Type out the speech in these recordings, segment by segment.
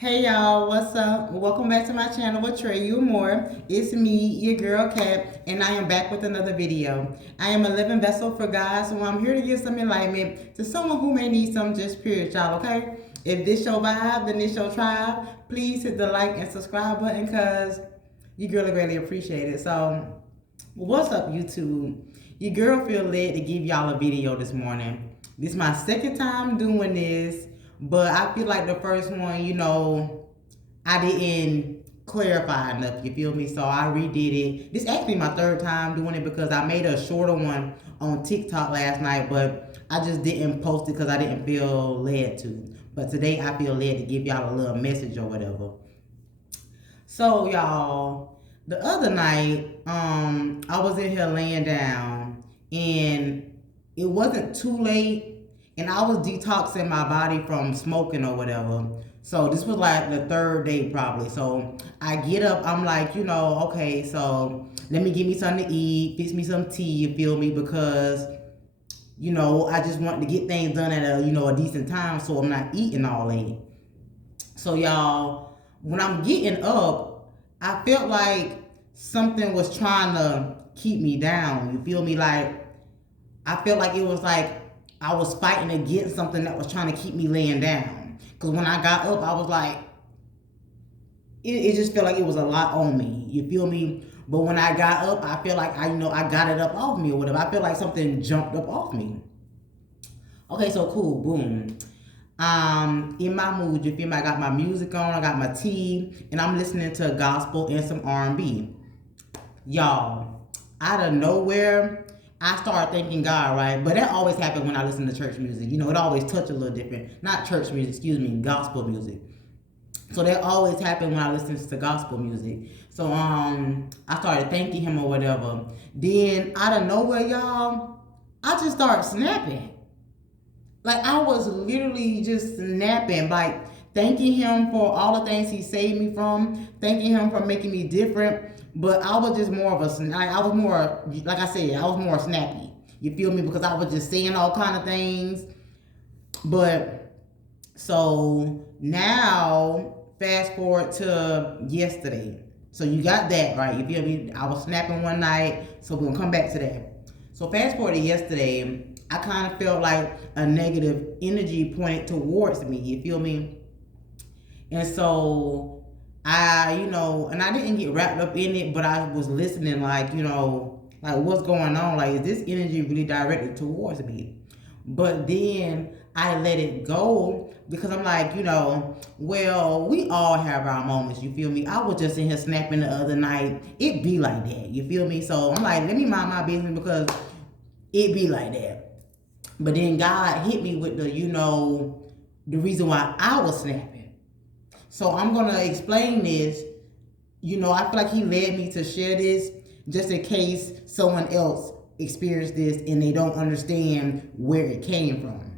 Hey y'all, what's up? Welcome back to my channel with Trey You More. It's me, your girl Kat, and I am back with another video. I am a living vessel for God, so I'm here to give some enlightenment to someone who may need some just spirit, y'all, okay? If this your vibe, then this your tribe, please hit the like and subscribe button because your girl will greatly appreciate it. So, what's up, YouTube? Your girl feel led to give y'all a video this morning. This is my second time doing this, but I feel like the first one, I didn't clarify enough. You feel me? So I redid it. This is actually my third time doing it because I made a shorter one on TikTok last night, but I just didn't post it because I didn't feel led to. But today I feel led to give y'all a little message or whatever. So y'all, the other night, I was in here laying down and it wasn't too late and I was detoxing my body from smoking or whatever. So this was like the third day probably. So I get up, I'm like, okay, so let me get me something to eat, fix me some tea, you feel me? Because, I just want to get things done at a decent time so I'm not eating all late. So y'all, when I'm getting up, I felt like something was trying to keep me down. You feel me? Like I felt like it was like I was fighting against something that was trying to keep me laying down. Cause when I got up, I was like, it just felt like it was a lot on me. You feel me? But when I got up, I feel like I got it up off me or whatever. I feel like something jumped up off me. Okay, so cool, boom. In my mood, you feel me? I got my music on, I got my tea, and I'm listening to gospel and some R&B. Y'all, out of nowhere, I started thanking God, right? But that always happens when I listen to church music. It always touch a little different. Not church music, excuse me, gospel music. So that always happened when I listen to gospel music. So I started thanking him or whatever. Then out of nowhere, y'all, I just started snapping. Like I was literally just snapping, like thanking him for all the things he saved me from, thanking him for making me different. But I was just more of a, I was more, like I said, I was more snappy. You feel me? Because I was just saying all kind of things. But so now, fast forward to yesterday. So you got that right. You feel me? I was snapping one night. So we're gonna come back to that. So fast forward to yesterday. I kind of felt like a negative energy pointed towards me. You feel me? And so and I didn't get wrapped up in it, but I was listening, like, like what's going on? Like, is this energy really directed towards me? But then I let it go because I'm like, well, we all have our moments. You feel me? I was just in here snapping the other night. It be like that. You feel me? So I'm like, let me mind my business because it be like that. But then God hit me with the reason why I was snapping. So I'm going to explain this. I feel like he led me to share this just in case someone else experienced this and they don't understand where it came from.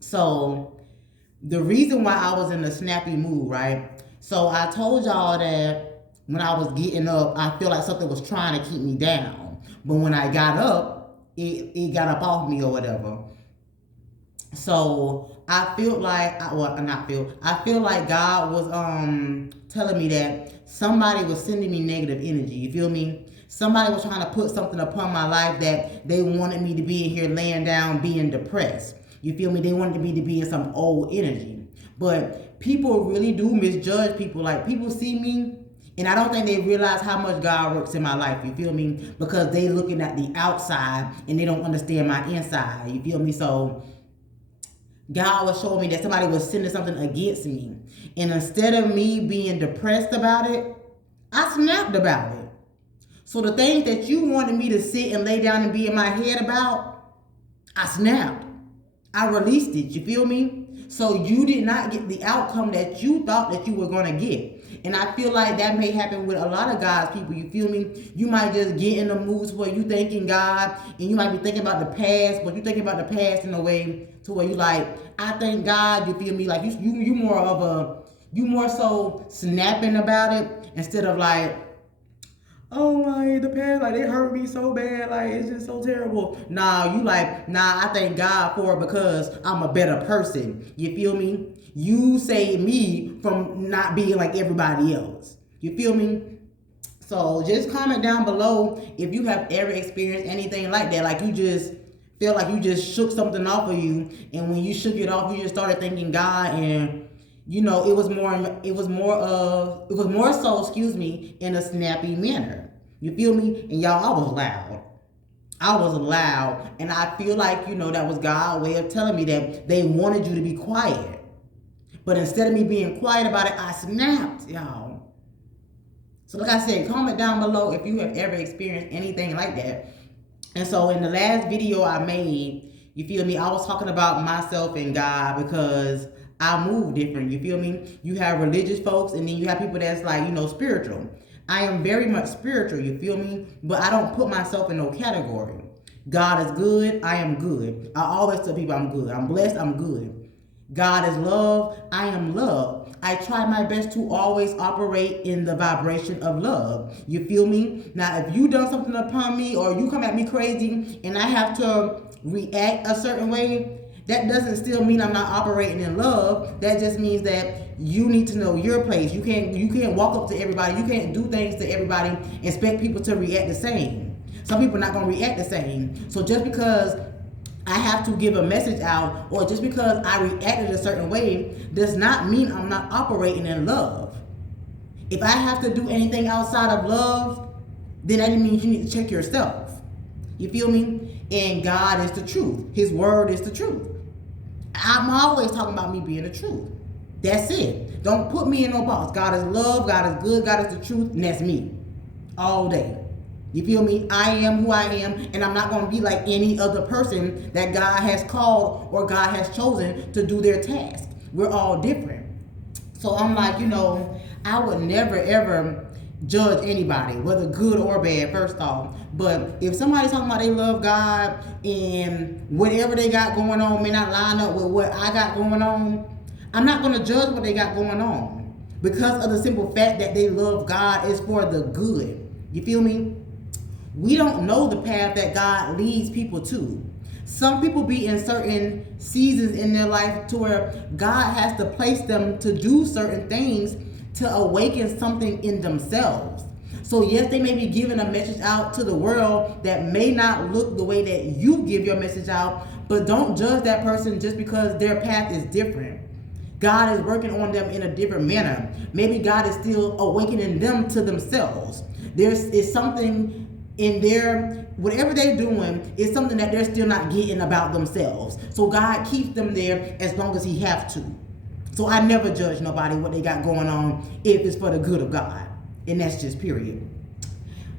So the reason why I was in a snappy mood, right? So I told y'all that when I was getting up, I feel like something was trying to keep me down. But when I got up, it got up off me or whatever. So I feel like I feel like God was telling me that somebody was sending me negative energy. You feel me? Somebody was trying to put something upon my life that they wanted me to be in here laying down being depressed. You feel me? They wanted me to be in some old energy. But people really do misjudge people. Like people see me and I don't think they realize how much God works in my life, you feel me? Because they looking at the outside and they don't understand my inside, you feel me? So God was showing me that somebody was sending something against me. And instead of me being depressed about it, I snapped about it. So the things that you wanted me to sit and lay down and be in my head about, I snapped. I released it, you feel me? So you did not get the outcome that you thought that you were going to get. And I feel like that may happen with a lot of God's people, you feel me? You might just get in the moods where you thinking God and you might be thinking about the past, but you thinking about the past in a way to where you like, I thank God, you feel me? Like you more so snapping about it instead of like, oh my, the past, like, they hurt me so bad, like, it's just so terrible. Nah, you like, nah, I thank God for it because I'm a better person. You feel me? You saved me from not being like everybody else. You feel me? So just comment down below if you have ever experienced anything like that. Like you just feel like you just shook something off of you, and when you shook it off, you just started thanking God, and you know it was more so, excuse me, in a snappy manner. You feel me? And y'all, I was loud. I was loud, and I feel like that was God's way of telling me that they wanted you to be quiet. But instead of me being quiet about it, I snapped, y'all. So like I said, comment down below if you have ever experienced anything like that. And so in the last video I made, you feel me, I was talking about myself and God because I move different, you feel me? You have religious folks, and then you have people that's like, spiritual. I am very much spiritual, you feel me? But I don't put myself in no category. God is good, I am good. I always tell people I'm good. I'm blessed, I'm good. God is love, I am love. I try my best to always operate in the vibration of love. You feel me? Now, if you done something upon me or you come at me crazy and I have to react a certain way, that doesn't still mean I'm not operating in love. That just means that you need to know your place. You can't walk up to everybody. You can't do things to everybody and expect people to react the same. Some people are not going to react the same. So just because I have to give a message out, or just because I reacted a certain way, does not mean I'm not operating in love. If I have to do anything outside of love, then that means you need to check yourself. You feel me? And God is the truth. His word is the truth. I'm always talking about me being the truth. That's it. Don't put me in no box. God is love, God is good, God is the truth, and that's me. All day. You feel me? I am who I am, and I'm not going to be like any other person that God has called or God has chosen to do their task. We're all different. So I'm like, I would never ever judge anybody, whether good or bad, first off. But if somebody's talking about they love God and whatever they got going on may not line up with what I got going on, I'm not going to judge what they got going on because of the simple fact that they love God is for the good. You feel me? We don't know the path that God leads people to. Some people be in certain seasons in their life to where God has to place them to do certain things to awaken something in themselves. So yes, they may be giving a message out to the world that may not look the way that you give your message out, but don't judge that person just because their path is different. God is working on them in a different manner. Maybe God is still awakening them to themselves. Is something in their, whatever they're doing is something that they're still not getting about themselves. So God keeps them there as long as he have to. So I never judge nobody what they got going on if it's for the good of God. And that's just period.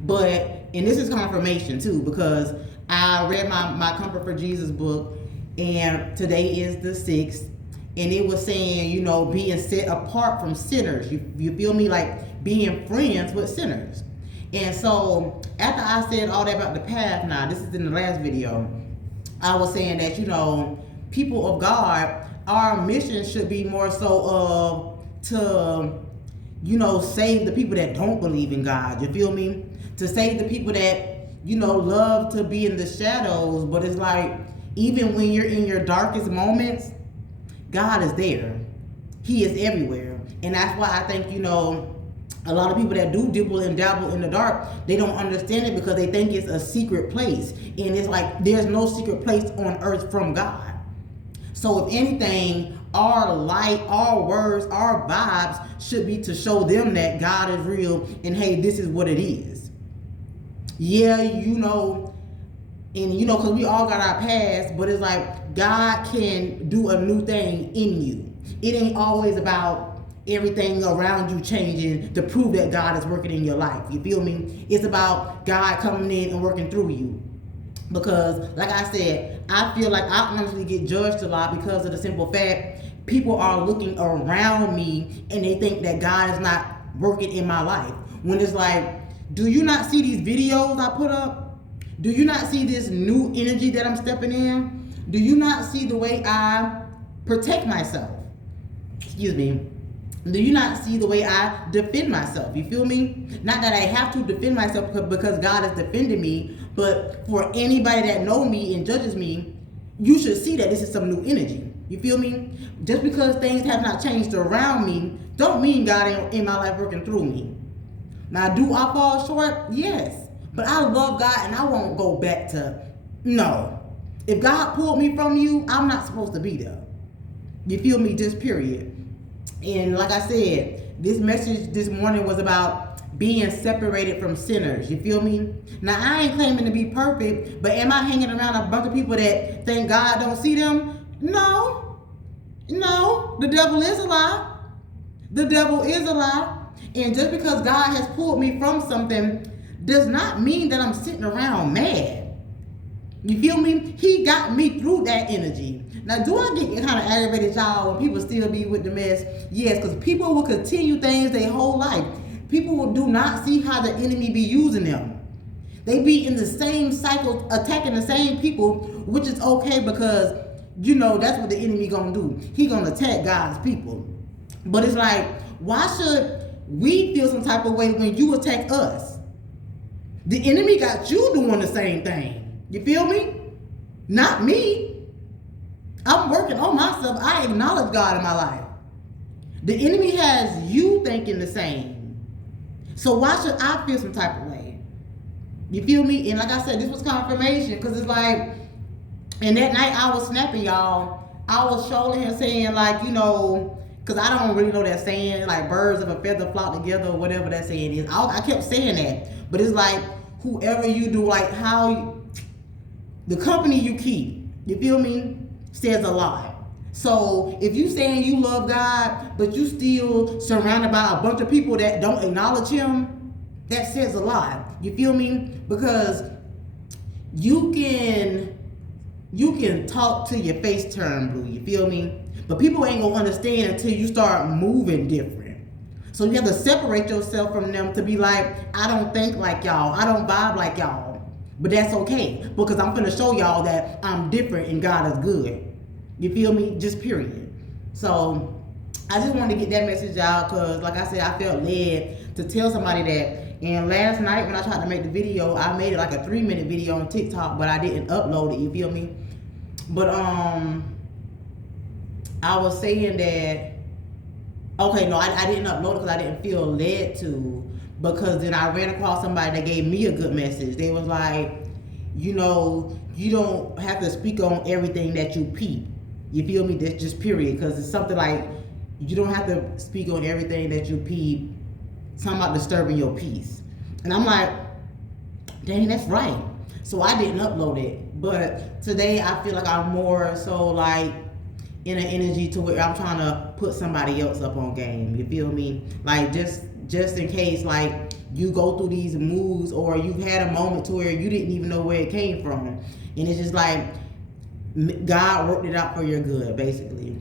But, and this is confirmation too, because I read my Comfort for Jesus book, and today is the 6th, and it was saying, being set apart from sinners. You feel me? Like being friends with sinners. And so after I said all that about the path, now this is in the last video, I was saying that, people of God, our mission should be more so to, save the people that don't believe in God. You feel me? To save the people that, love to be in the shadows. But it's like, even when you're in your darkest moments, God is there. He is everywhere. And that's why I think, a lot of people that do dibble and dabble in the dark, they don't understand it because they think it's a secret place. And it's like, there's no secret place on earth from God. So if anything, our light, our words, our vibes should be to show them that God is real and hey, this is what it is. Yeah, and because we all got our past, but it's like God can do a new thing in you. It ain't always about everything around you changing to prove that God is working in your life. You feel me? It's about God coming in and working through you. Because, like I said, I feel like I honestly get judged a lot because of the simple fact people are looking around me and they think that God is not working in my life. When it's like, do you not see these videos I put up? Do you not see this new energy that I'm stepping in? Do you not see the way I protect myself? Excuse me. Do you not see the way I defend myself? You feel me? Not that I have to defend myself because God is defending me, but for anybody that know me and judges me, you should see that this is some new energy. You feel me? Just because things have not changed around me, don't mean God ain't in my life working through me. Now, do I fall short? Yes. But I love God and I won't go back to, no. If God pulled me from you, I'm not supposed to be there. You feel me? Just period. And like I said, this message this morning was about being separated from sinners. You feel me? Now, I ain't claiming to be perfect, but am I hanging around a bunch of people that think God don't see them? No. No. The devil is a lie. The devil is a lie. And just because God has pulled me from something does not mean that I'm sitting around mad. You feel me? He got me through that energy. Now, do I get kind of aggravated, y'all, when people still be with the mess? Yes, because people will continue things their whole life. People do not see how the enemy be using them. They be in the same cycle, attacking the same people, which is okay because, you know, that's what the enemy gonna do. He gonna attack God's people. But it's like, why should we feel some type of way when you attack us? The enemy got you doing the same thing. You feel me? Not me. I'm working on myself. I acknowledge God in my life. The enemy has you thinking the same. So why should I feel some type of way? You feel me? And like I said, this was confirmation because it's like, and that night I was snapping, y'all. I was showing him saying like, you know, because I don't really know that saying, like birds of a feather flock together or whatever that saying is. I kept saying that. But it's like, whoever you do, like how you, the company you keep, you feel me, says a lot. So if you saying you love God, but you still surrounded by a bunch of people that don't acknowledge him, that says a lot. You feel me? Because you can talk till your face turn blue, you feel me? But people ain't gonna understand until you start moving different. So you have to separate yourself from them to be like, I don't think like y'all, I don't vibe like y'all. But that's okay, because I'm gonna show y'all that I'm different and God is good. You feel me? Just period. So I just wanted to get that message out because, like I said, I felt led to tell somebody that. And last night when I tried to make the video, I made it like a 3-minute video on TikTok, but I didn't upload it. You feel me? But I was saying that, okay, no, I didn't upload it because I didn't feel led to. Because then I ran across somebody that gave me a good message. They was like, you know, you don't have to speak on everything that you peep. You feel me? That's just period. Because it's something like, you don't have to speak on everything that you peep. Something about disturbing your peace. And I'm like, dang, that's right. So I didn't upload it. But today I feel like I'm more so like in an energy to where I'm trying to put somebody else up on game. You feel me? Like just in case like you go through these moves or you've had a moment to where you didn't even know where it came from. And it's just like God worked it out for your good, basically.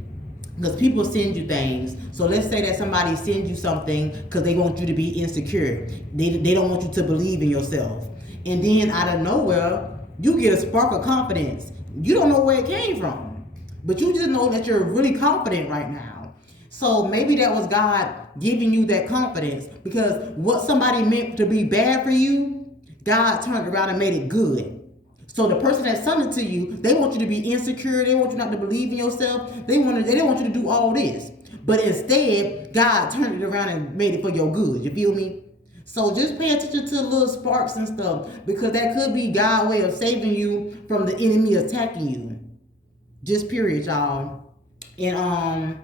Because people send you things. So let's say that somebody sends you something because they want you to be insecure. They don't want you to believe in yourself. And then out of nowhere, you get a spark of confidence. You don't know where it came from. But you just know that you're really confident right now. So maybe that was God giving you that confidence. Because what somebody meant to be bad for you, God turned around and made it good. So the person that sent it to you, they want you to be insecure. They want you not to believe in yourself. They don't want you to do all this. But instead, God turned it around and made it for your good. You feel me? So just pay attention to the little sparks and stuff. Because that could be God's way of saving you from the enemy attacking you. Just period, y'all. And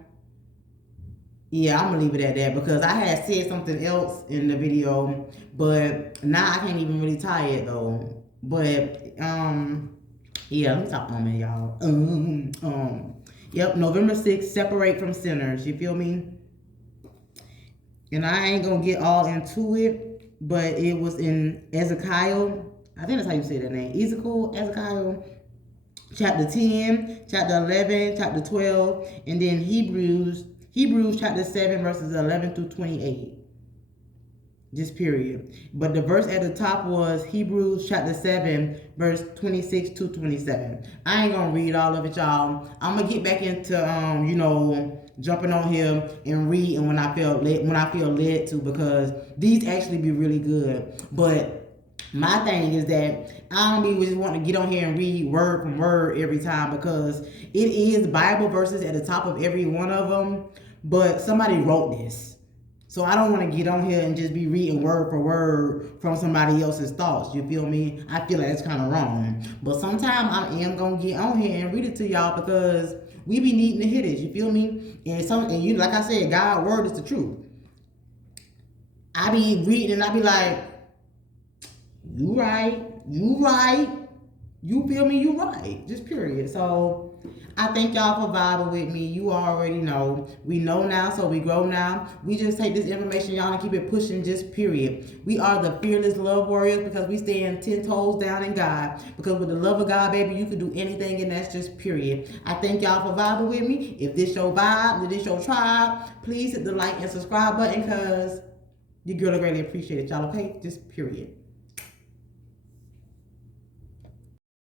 yeah, I'm gonna leave it at that because I had said something else in the video, but now I can't even really tie it though. But yeah, let me stop on it, y'all. Yep, November 6th, separate from sinners. You feel me? And I ain't gonna get all into it, but it was in Ezekiel. I think that's how you say that name. Ezekiel, chapter 10, chapter 11, chapter 12, and then Hebrews chapter 7, verses 11 through 28. Just period. But the verse at the top was Hebrews chapter 7, verse 26 to 27. I ain't gonna read all of it, y'all. I'm gonna get back into jumping on here and reading when I feel led to, because these actually be really good. But my thing is that I don't be just wanting to get on here and read word from word every time, because it is Bible verses at the top of every one of them, but somebody wrote this. So I don't want to get on here and just be reading word for word from somebody else's thoughts. You feel me? I feel like that's kind of wrong. But sometimes I am going to get on here and read it to y'all, because we be needing to hear this. You feel me? And you, like I said, God's word is the truth. I be reading and I be like, you right. You feel me? You right. Just period. So I thank y'all for vibing with me. You already know. We know now, so we grow now. We just take this information, y'all, and keep it pushing, just period. We are the fearless love warriors, because we stand 10 toes down in God. Because with the love of God, baby, you can do anything, and that's just period. I thank y'all for vibing with me. If this your vibe, if this your tribe, please hit the like and subscribe button, because your girl will greatly appreciate it, y'all, okay? Just period.